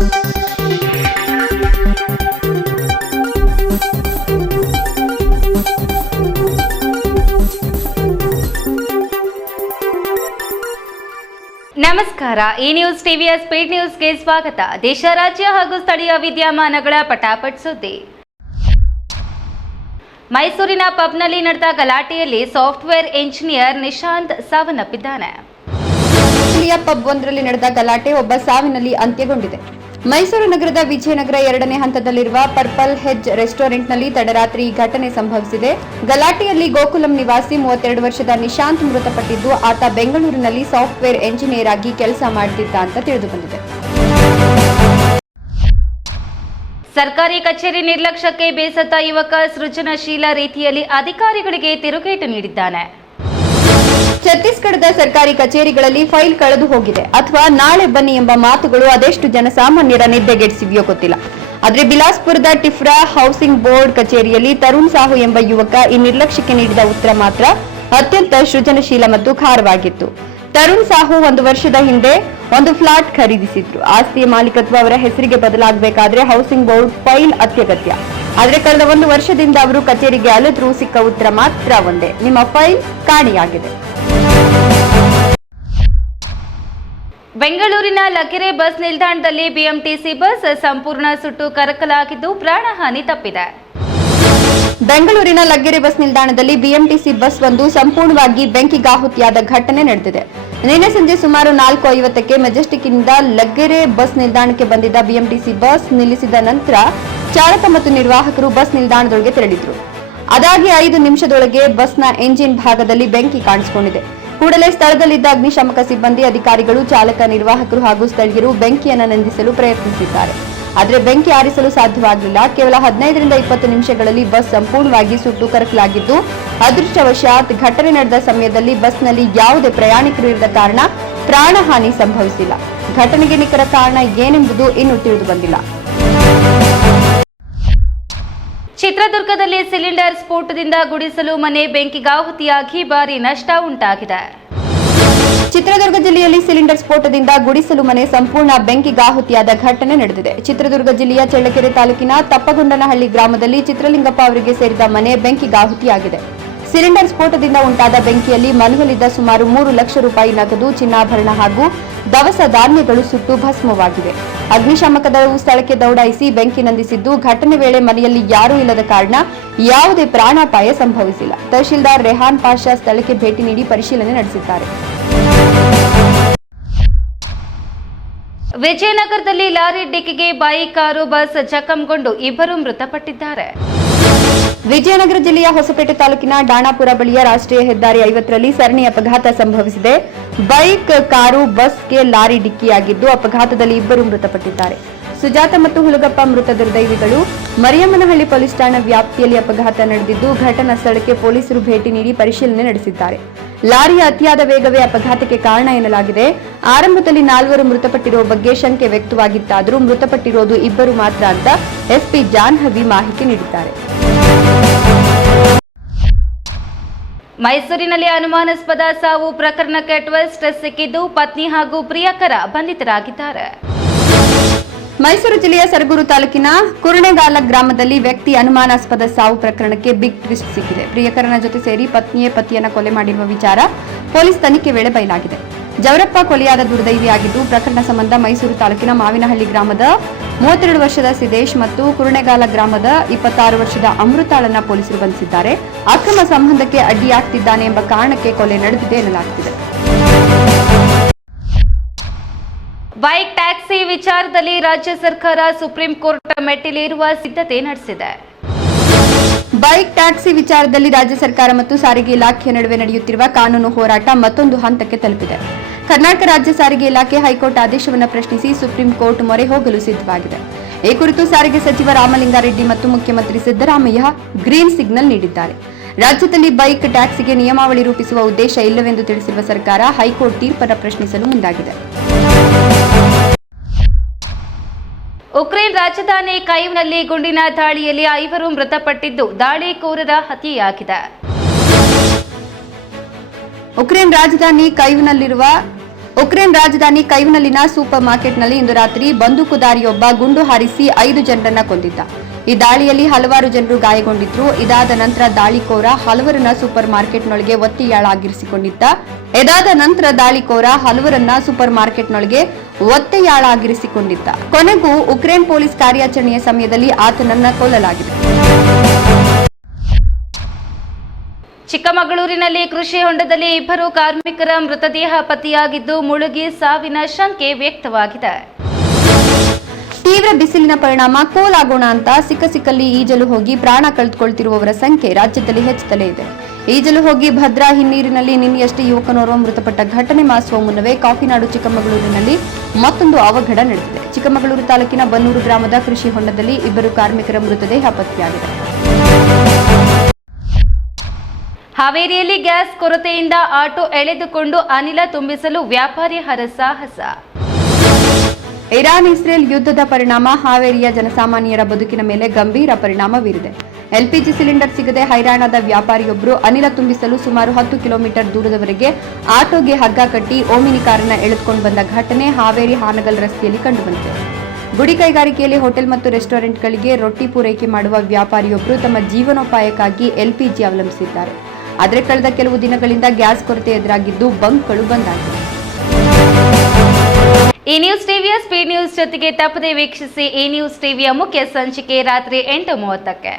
ನಮಸ್ಕಾರ. ಈ ನ್ಯೂಸ್ ಟಿವಿಯ ಸ್ಪೀಡ್ ನ್ಯೂಸ್ಗೆ ಸ್ವಾಗತ. ದೇಶ, ರಾಜ್ಯ ಹಾಗೂ ಸ್ಥಳೀಯ ವಿದ್ಯಮಾನಗಳ ಪಟಾಪಟ್ ಸುದ್ದಿ. ಮೈಸೂರಿನ ಪಬ್ನಲ್ಲಿ ನಡೆದ ಗಲಾಟೆಯಲ್ಲಿ ಸಾಫ್ಟ್ವೇರ್ ಇಂಜಿನಿಯರ್ ನಿಶಾಂತ್ ಸಾವನ್ನಪ್ಪಿದ್ದಾನೆ. ಪಬ್ ಒಂದರಲ್ಲಿ ನಡೆದ ಗಲಾಟೆ ಒಬ್ಬ ಸಾವಿನಲ್ಲಿ ಅಂತ್ಯಗೊಂಡಿದೆ. ಮೈಸೂರು ನಗರದ ವಿಜಯನಗರ 2ನೇ ಹಂತದಲ್ಲಿರುವ ಪರ್ಪಲ್ ಹೆಜ್ ರೆಸ್ಟೋರೆಂಟ್ನಲ್ಲಿ ತಡರಾತ್ರಿ ಈ ಘಟನೆ ಸಂಭವಿಸಿದೆ. ಗಲಾಟೆಯಲ್ಲಿ ಗೋಕುಲಂ ನಿವಾಸಿ 32 ವರ್ಷದ ನಿಶಾಂತ್ ಮೃತಪಟ್ಟಿದ್ದು, ಆತ ಬೆಂಗಳೂರಿನಲ್ಲಿ ಸಾಫ್ಟ್ವೇರ್ ಎಂಜಿನಿಯರ್ ಆಗಿ ಕೆಲಸ ಮಾಡುತ್ತಿದ್ದ ಅಂತ ತಿಳಿದುಬಂದಿದೆ. ಸರ್ಕಾರಿ ಕಚೇರಿ ನಿರ್ಲಕ್ಷ್ಯಕ್ಕೆ ಬೇಸತ್ತ ಯುವಕ ಸೃಜನಶೀಲ ರೀತಿಯಲ್ಲಿ ಅಧಿಕಾರಿಗಳಿಗೆ ತಿರುಗೇಟು ನೀಡಿದ್ದಾನೆ. ಛತ್ತೀಸ್ಗಢದ ಸರ್ಕಾರಿ ಕಚೇರಿಗಳಲ್ಲಿ ಫೈಲ್ ಕಳೆದು ಹೋಗಿದೆ ಅಥವಾ ನಾಳೆ ಬನ್ನಿ ಎಂಬ ಮಾತುಗಳು ಅದೆಷ್ಟು ಜನಸಾಮಾನ್ಯರ ನಿದ್ದೆಗೆಡಿಸಿವೆಯೋ ಗೊತ್ತಿಲ್ಲ. ಆದರೆ ಬಿಲಾಸ್ಪುರದ ಟಿಫ್ರಾ ಹೌಸಿಂಗ್ ಬೋರ್ಡ್ ಕಚೇರಿಯಲ್ಲಿ ತರುಣ್ ಸಾಹು ಎಂಬ ಯುವಕ ಈ ನಿರ್ಲಕ್ಷ್ಯಕ್ಕೆ ನೀಡಿದ ಉತ್ತರ ಮಾತ್ರ ಅತ್ಯಂತ ಸೃಜನಶೀಲ ಮತ್ತು ಖಾರವಾಗಿತ್ತು. ತರುಣ್ ಸಾಹು 1 ವರ್ಷದ ಹಿಂದೆ ಒಂದು ಫ್ಲಾಟ್ ಖರೀದಿಸಿದ್ರು. ಆಸ್ತಿಯ ಮಾಲೀಕತ್ವ ಅವರ ಹೆಸರಿಗೆ ಬದಲಾಗಬೇಕಾದ್ರೆ ಹೌಸಿಂಗ್ ಬೋರ್ಡ್ ಫೈಲ್ ಅತ್ಯಗತ್ಯ. ಆದರೆ ಕಳೆದ 1 ವರ್ಷದಿಂದ ಅವರು ಕಚೇರಿಗೆ ಅಲೆದ್ರೂ ಸಿಕ್ಕ ಉತ್ತರ ಮಾತ್ರ ಒಂದೇ: ನಿಮ್ಮ ಫೈಲ್ ಕಾಣೆಯಾಗಿದೆ. ಬೆಂಗಳೂರಿನ ಲಗ್ಗೆರೆ ಬಸ್ ನಿಲ್ದಾಣದಲ್ಲಿ ಬಿಎಂಟಿಸಿ ಬಸ್ ಸಂಪೂರ್ಣ ಸುಟ್ಟು ಕರಕಲಾಗಿದ್ದು ಪ್ರಾಣಹಾನಿ ತಪ್ಪಿದೆ. ಬೆಂಗಳೂರಿನ ಲಗ್ಗೆರೆ ಬಸ್ ನಿಲ್ದಾಣದಲ್ಲಿ ಬಿಎಂಟಿಸಿ ಬಸ್ ಒಂದು ಸಂಪೂರ್ಣವಾಗಿ ಬೆಂಕಿಗಾಹುತಿಯಾದ ಘಟನೆ ನಡೆದಿದೆ. ನಿನ್ನೆ ಸಂಜೆ ಸುಮಾರು 4:50ಕ್ಕೆ ಮೆಜೆಸ್ಟಿಕ್ನಿಂದ ಲಗ್ಗೆರೆ ಬಸ್ ನಿಲ್ದಾಣಕ್ಕೆ ಬಂದಿದ್ದ ಬಿಎಂಟಿಸಿ ಬಸ್ ನಿಲ್ಲಿಸಿದ ನಂತರ ಚಾಲಕ ಮತ್ತು ನಿರ್ವಾಹಕರು ಬಸ್ ನಿಲ್ದಾಣದೊಳಗೆ ತೆರಳಿದ್ರು. ಅದಾಗಿ 5 ನಿಮಿಷದೊಳಗೆ ಬಸ್ನ ಎಂಜಿನ್ ಭಾಗದಲ್ಲಿ ಬೆಂಕಿ ಕಾಣಿಸಿಕೊಂಡಿದೆ. ಕೂಡಲೇ ಸ್ಥಳದಲ್ಲಿದ್ದ ಅಗ್ನಿಶಾಮಕ ಸಿಬ್ಬಂದಿ, ಅಧಿಕಾರಿಗಳು, ಚಾಲಕ, ನಿರ್ವಾಹಕರು ಹಾಗೂ ಸ್ಥಳೀಯರು ಬೆಂಕಿಯನ್ನು ನಂದಿಸಲು ಪ್ರಯತ್ನಿಸಿದ್ದಾರೆ. ಆದರೆ ಬೆಂಕಿ ಆರಿಸಲು ಸಾಧ್ಯವಾಗಿಲ್ಲ. ಕೇವಲ 15ರಿಂದ 20 ನಿಮಿಷಗಳಲ್ಲಿ ಬಸ್ ಸಂಪೂರ್ಣವಾಗಿ ಸುಟ್ಟು ಕರಕಲಾಗಿದ್ದು, ಅದೃಷ್ಟವಶಾತ್ ಘಟನೆ ನಡೆದ ಸಮಯದಲ್ಲಿ ಬಸ್ನಲ್ಲಿ ಯಾವುದೇ ಪ್ರಯಾಣಿಕರು ಇರದ ಕಾರಣ ಪ್ರಾಣಹಾನಿ ಸಂಭವಿಸಿಲ್ಲ. ಘಟನೆಗೆ ನಿಖರ ಕಾರಣ ಏನೆಂಬುದು ಇನ್ನೂ ತಿಳಿದು ಬಂದಿಲ್ಲ. ಚಿತ್ರದುರ್ಗದಲ್ಲಿ ಸಿಲಿಂಡರ್ ಸ್ಫೋಟದಿಂದ ಗುಡಿಸಲು ಮನೆ ಬೆಂಕಿಗಾಹುತಿಯಾಗಿ ಭಾರಿ ನಷ್ಟ ಉಂಟಾಗಿದೆ. ಚಿತ್ರದುರ್ಗ ಜಿಲ್ಲೆಯಲ್ಲಿ ಸಿಲಿಂಡರ್ ಸ್ಫೋಟದಿಂದ ಗುಡಿಸಲು ಮನೆ ಸಂಪೂರ್ಣ ಬೆಂಕಿಗಾಹುತಿಯಾದ ಘಟನೆ ನಡೆದಿದೆ. ಚಿತ್ರದುರ್ಗ ಜಿಲ್ಲೆಯ ಚಳ್ಳಕೆರೆ ತಾಲೂಕಿನ ತಪ್ಪಗೊಂಡನಹಳ್ಳಿ ಗ್ರಾಮದಲ್ಲಿ ಚಿತ್ರಲಿಂಗಪ್ಪ ಅವರಿಗೆ ಸೇರಿದ ಮನೆ ಬೆಂಕಿಗಾಹುತಿಯಾಗಿದೆ. ಸಿಲಿಂಡರ್ ಸ್ಫೋಟದಿಂದ ಉಂಟಾದ ಬೆಂಕಿಯಲ್ಲಿ ಮನೆಯಲ್ಲಿದ್ದ ಸುಮಾರು 3 ಲಕ್ಷ ರೂಪಾಯಿ ನಗದು, ಚಿನ್ನಾಭರಣ ಹಾಗೂ ದವಸ ಧಾನ್ಯಗಳು ಸುಟ್ಟು ಭಸ್ಮವಾಗಿವೆ. ಅಗ್ನಿಶಾಮಕ ದಳವು ಸ್ಥಳಕ್ಕೆ ದೌಡಾಯಿಸಿ ಬೆಂಕಿ ನಂದಿಸಿದ್ದು, ಘಟನೆ ವೇಳೆ ಮನೆಯಲ್ಲಿ ಯಾರೂ ಇಲ್ಲದ ಕಾರಣ ಯಾವುದೇ ಪ್ರಾಣಾಪಾಯ ಸಂಭವಿಸಿಲ್ಲ. ತಹಶೀಲ್ದಾರ್ ರೆಹಾನ್ ಪಾಷಾ ಸ್ಥಳಕ್ಕೆ ಭೇಟಿ ನೀಡಿ ಪರಿಶೀಲನೆ ನಡೆಸಿದ್ದಾರೆ. ವಿಜಯನಗರದಲ್ಲಿ ಲಾರಿ ಡಿಕ್ಕಿಗೆ ಬೈಕ್, ಕಾರು, ಬಸ್ ಜಖಂಗೊಂಡು 2 ಮೃತಪಟ್ಟಿದ್ದಾರೆ. ವಿಜಯನಗರ ಜಿಲ್ಲೆಯ ಹೊಸಪೇಟೆ ತಾಲೂಕಿನ ಡಾಣಾಪುರ ಬಳಿಯ ರಾಷ್ಟ್ರೀಯ ಹೆದ್ದಾರಿ 50ರಲ್ಲಿ ಸರಣಿ ಅಪಘಾತ ಸಂಭವಿಸಿದೆ. ಬೈಕ್, ಕಾರು, ಬಸ್ಗೆ ಲಾರಿ ಡಿಕ್ಕಿಯಾಗಿದ್ದು ಅಪಘಾತದಲ್ಲಿ 2 ಮೃತಪಟ್ಟಿದ್ದಾರೆ. ಸುಜಾತ ಮತ್ತು ಹುಲಗಪ್ಪ ಮೃತ ದುರ್ದೈವಿಗಳು. ಮರಿಯಮ್ಮನಹಳ್ಳಿ ಪೊಲೀಸ್ ಠಾಣಾ ವ್ಯಾಪ್ತಿಯಲ್ಲಿ ಅಪಘಾತ ನಡೆದಿದ್ದು, ಘಟನಾ ಸ್ಥಳಕ್ಕೆ ಪೊಲೀಸರು ಭೇಟಿ ನೀಡಿ ಪರಿಶೀಲನೆ ನಡೆಸಿದ್ದಾರೆ. ಲಾರಿಯ ಅತಿಯಾದ ವೇಗವೇ ಅಪಘಾತಕ್ಕೆ ಕಾರಣ ಎನ್ನಲಾಗಿದೆ. ಆರಂಭದಲ್ಲಿ 4 ಮೃತಪಟ್ಟಿರುವ ಬಗ್ಗೆ ಶಂಕೆ ವ್ಯಕ್ತವಾಗಿತ್ತಾದರೂ ಮೃತಪಟ್ಟಿರೋದು 2 ಮಾತ್ರ ಅಂತ ಎಸ್ಪಿ ಜಾಹ್ನವಿ ಮಾಹಿತಿ ನೀಡಿದ್ದಾರೆ. ಮೈಸೂರಿನಲ್ಲಿ ಅನುಮಾನಾಸ್ಪದ ಸಾವು ಪ್ರಕರಣಕ್ಕೆ ಟ್ವಿಸ್ಟ್ ಸಿಕ್ಕಿದ್ದು, ಪತ್ನಿ ಹಾಗೂ ಪ್ರಿಯಕರ ಬಂಧಿತರಾಗಿದ್ದಾರೆ. ಮೈಸೂರು ಜಿಲ್ಲೆಯ ಸರಗೂರು ತಾಲೂಕಿನ ಕುರಣೆಗಾಲ ಗ್ರಾಮದಲ್ಲಿ ವ್ಯಕ್ತಿ ಅನುಮಾನಾಸ್ಪದ ಸಾವು ಪ್ರಕರಣಕ್ಕೆ ಬಿಗ್ ಟ್ವಿಸ್ಟ್ ಸಿಕ್ಕಿದೆ. ಪ್ರಿಯಕರನ ಜೊತೆ ಸೇರಿ ಪತ್ನಿಯೇ ಪತಿಯನ್ನ ಕೊಲೆ ಮಾಡಿರುವ ವಿಚಾರ ಪೊಲೀಸ್ ತನಿಖೆ ವೇಳೆ ಬಯಲಾಗಿದೆ. ಜವರಪ್ಪ ಕೊಲೆಯಾದ ದುರ್ದೈವಿಯಾಗಿದ್ದು, ಪ್ರಕರಣ ಸಂಬಂಧ ಮೈಸೂರು ತಾಲೂಕಿನ ಮಾವಿನಹಳ್ಳಿ ಗ್ರಾಮದ 32 ವರ್ಷದ ಸಿದ್ದೇಶ್ ಮತ್ತು ಕುರಣೆಗಾಲ ಗ್ರಾಮದ 26 ವರ್ಷದ ಅಮೃತಾಳನ್ನ ಪೊಲೀಸರು ಬಂಧಿಸಿದ್ದಾರೆ. ಅಕ್ರಮ ಸಂಬಂಧಕ್ಕೆ ಅಡ್ಡಿಯಾಗ್ತಿದ್ದಾನೆ ಎಂಬ ಕಾರಣಕ್ಕೆ ಕೊಲೆ ನಡೆದಿದೆ ಎನ್ನಲಾಗುತ್ತಿದೆ. ಬೈಕ್ ಟ್ಯಾಕ್ಸಿ ವಿಚಾರದಲ್ಲಿ ರಾಜ್ಯ ಸರ್ಕಾರ ಸುಪ್ರೀಂ ಕೋರ್ಟ್ ಮೆಟ್ಟಿಲೇರುವ ಸಿದ್ಧತೆ ನಡೆಸಿದೆ. ಬೈಕ್ ಟ್ಯಾಕ್ಸಿ ವಿಚಾರದಲ್ಲಿ ರಾಜ್ಯ ಸರ್ಕಾರ ಮತ್ತು ಸಾರಿಗೆ ಇಲಾಖೆಯ ನಡುವೆ ನಡೆಯುತ್ತಿರುವ ಕಾನೂನು ಹೋರಾಟ ಮತ್ತೊಂದು ಹಂತಕ್ಕೆ ತಲುಪಿದೆ. ಕರ್ನಾಟಕ ರಾಜ್ಯ ಸಾರಿಗೆ ಇಲಾಖೆ ಹೈಕೋರ್ಟ್ ಆದೇಶವನ್ನು ಪ್ರಶ್ನಿಸಿ ಸುಪ್ರೀಂ ಕೋರ್ಟ್ ಮೊರೆ ಹೋಗಲು ಸಿದ್ಧವಾಗಿದೆ. ಈ ಕುರಿತು ಸಾರಿಗೆ ಸಚಿವ ರಾಮಲಿಂಗಾರೆಡ್ಡಿ ಮತ್ತು ಮುಖ್ಯಮಂತ್ರಿ ಸಿದ್ದರಾಮಯ್ಯ ಗ್ರೀನ್ ಸಿಗ್ನಲ್ ನೀಡಿದ್ದಾರೆ. ರಾಜ್ಯದಲ್ಲಿ ಬೈಕ್ ಟ್ಯಾಕ್ಸಿಗೆ ನಿಯಮಾವಳಿ ರೂಪಿಸುವ ಉದ್ದೇಶ ಇಲ್ಲವೆಂದು ತಿಳಿಸಿರುವ ಸರ್ಕಾರ ಹೈಕೋರ್ಟ್ ತೀರ್ಪನ್ನು ಪ್ರಶ್ನಿಸಲು ಮುಂದಾಗಿದೆ. ಉಕ್ರೇನ್ ರಾಜಧಾನಿ ಕೈವ್ನಲ್ಲಿ ಗುಂಡಿನ ದಾಳಿಯಲ್ಲಿ 5 ಮೃತಪಟ್ಟಿದ್ದು, ದಾಳಿಕೋರರ ಹತ್ಯೆಯಾಗಿದೆ. ಉಕ್ರೇನ್ ರಾಜಧಾನಿ ಕೈವ್ನಲ್ಲಿರುವ ಉಕ್ರೇನ್ ರಾಜಧಾನಿ ಕೈವ್ನಲ್ಲಿನ ಸೂಪರ್ ಮಾರ್ಕೆಟ್ನಲ್ಲಿ ಇಂದು ರಾತ್ರಿ ಬಂದೂಕುದಾರಿಯೊಬ್ಬ ಗುಂಡು ಹಾರಿಸಿ 5 ಜನರನ್ನ ಕೊಂದಿದ್ದ. ಈ ದಾಳಿಯಲ್ಲಿ ಹಲವಾರು ಜನರು ಗಾಯಗೊಂಡಿದ್ರು. ಇದಾದ ನಂತರ ದಾಳಿಕೋರ ಹಲವರನ್ನ ಸೂಪರ್ ಮಾರ್ಕೆಟ್ನೊಳಗೆ ಒತ್ತೆಯಾಳಾಗಿರಿಸಿಕೊಂಡಿದ್ದ. ಕೊನೆಗೂ ಉಕ್ರೇನ್ ಪೊಲೀಸ್ ಕಾರ್ಯಾಚರಣೆಯ ಸಮಯದಲ್ಲಿ ಆತನನ್ನ ಕೊಲ್ಲಲಾಗಿದೆ. ಚಿಕ್ಕಮಗಳೂರಿನಲ್ಲಿ ಕೃಷಿ ಹೊಂಡದಲ್ಲಿ 2 ಕಾರ್ಮಿಕರ ಮೃತದೇಹ ಪತ್ತೆಯಾಗಿದ್ದು ಮುಳುಗಿ ಸಾವಿನ ಶಂಕೆ ವ್ಯಕ್ತವಾಗಿದೆ. ತೀವ್ರ ಬಿಸಿಲಿನ ಪರಿಣಾಮ ಕೋಲಾಗೋಣ ಅಂತ ಸಿಕ್ಕಲ್ಲಿ ಈಜಲು ಹೋಗಿ ಪ್ರಾಣ ಕಳೆದುಕೊಳ್ತಿರುವವರ ಸಂಖ್ಯೆ ರಾಜ್ಯದಲ್ಲಿ ಹೆಚ್ಚುತ್ತಲೇ ಇದೆ. ಈಜಲು ಹೋಗಿ ಭದ್ರಾ ಹಿನ್ನೀರಿನಲ್ಲಿ ನಿನ್ನೆಯಷ್ಟೇ ಯುವಕನೋರ್ವ ಮೃತಪಟ್ಟ ಘಟನೆ ಮಾಸುವ ಮುನ್ನವೇ ಕಾಫಿನಾಡು ಚಿಕ್ಕಮಗಳೂರಿನಲ್ಲಿ ಮತ್ತೊಂದು ಅವಘಡ ನಡೆದಿದೆ. ಚಿಕ್ಕಮಗಳೂರು ತಾಲೂಕಿನ ಬನ್ನೂರು ಗ್ರಾಮದ ಕೃಷಿ ಹೊಂಡದಲ್ಲಿ 2 ಕಾರ್ಮಿಕರ ಮೃತದೇಹ ಪತ್ತೆಯಾಗಿದೆ. ಹಾವೇರಿಯಲ್ಲಿ ಗ್ಯಾಸ್ ಕೊರತೆಯಿಂದ ಆಟೋ ಎಳೆದುಕೊಂಡು ಅನಿಲ ತುಂಬಿಸಲು ವ್ಯಾಪಾರಿ ಹರಸಾಹಸ. ಇರಾನ್ ಇಸ್ರೇಲ್ ಯುದ್ಧದ ಪರಿಣಾಮ ಹಾವೇರಿಯ ಜನಸಾಮಾನ್ಯರ ಬದುಕಿನ ಮೇಲೆ ಗಂಭೀರ ಪರಿಣಾಮ ಬೀರಿದೆ. ಎಲ್ಪಿಜಿ ಸಿಲಿಂಡರ್ ಸಿಗದೆ ಹೈರಾಣಾದ ವ್ಯಾಪಾರಿಯೊಬ್ಬರು ಅನಿಲ ತುಂಬಿಸಲು ಸುಮಾರು 10 ಕಿಲೋಮೀಟರ್ ದೂರದವರೆಗೆ ಆಟೋಗೆ ಹಗ್ಗ ಕಟ್ಟಿ ಓಮಿನಿ ಕಾರನ್ನ ಎಳೆದುಕೊಂಡು ಬಂದ ಘಟನೆ ಹಾವೇರಿ ಹಾನಗಲ್ ರಸ್ತೆಯಲ್ಲಿ ಕಂಡುಬಂದಿದೆ. ಗುಡಿ ಕೈಗಾರಿಕೆಯಲ್ಲಿ ಹೋಟೆಲ್ ಮತ್ತು ರೆಸ್ಟೋರೆಂಟ್ಗಳಿಗೆ ರೊಟ್ಟಿ ಪೂರೈಕೆ ಮಾಡುವ ವ್ಯಾಪಾರಿಯೊಬ್ಬರು ತಮ್ಮ ಜೀವನೋಪಾಯಕ್ಕಾಗಿ ಎಲ್ಪಿಜಿ ಅವಲಂಬಿಸಿದ್ದಾರೆ. ಆದರೆ ಕಳೆದ ಕೆಲವು ದಿನಗಳಿಂದ ಗ್ಯಾಸ್ ಕೊರತೆ ಎದುರಾಗಿದ್ದು ಬಂಕ್ಗಳು ಬಂದಾಗಿವೆ. ಈ ನ್ಯೂಸ್ ಟಿವಿಯ ಸ್ಪೀಡ್ ನ್ಯೂಸ್ ಜೊತೆಗೆ ತಪ್ಪದೆ ವೀಕ್ಷಿಸಿ. ಈ ನ್ಯೂಸ್ ಟಿವಿಯ ಮುಖ್ಯ ಸಂಚಿಕೆ ರಾತ್ರಿ 8:30ಕ್ಕೆ.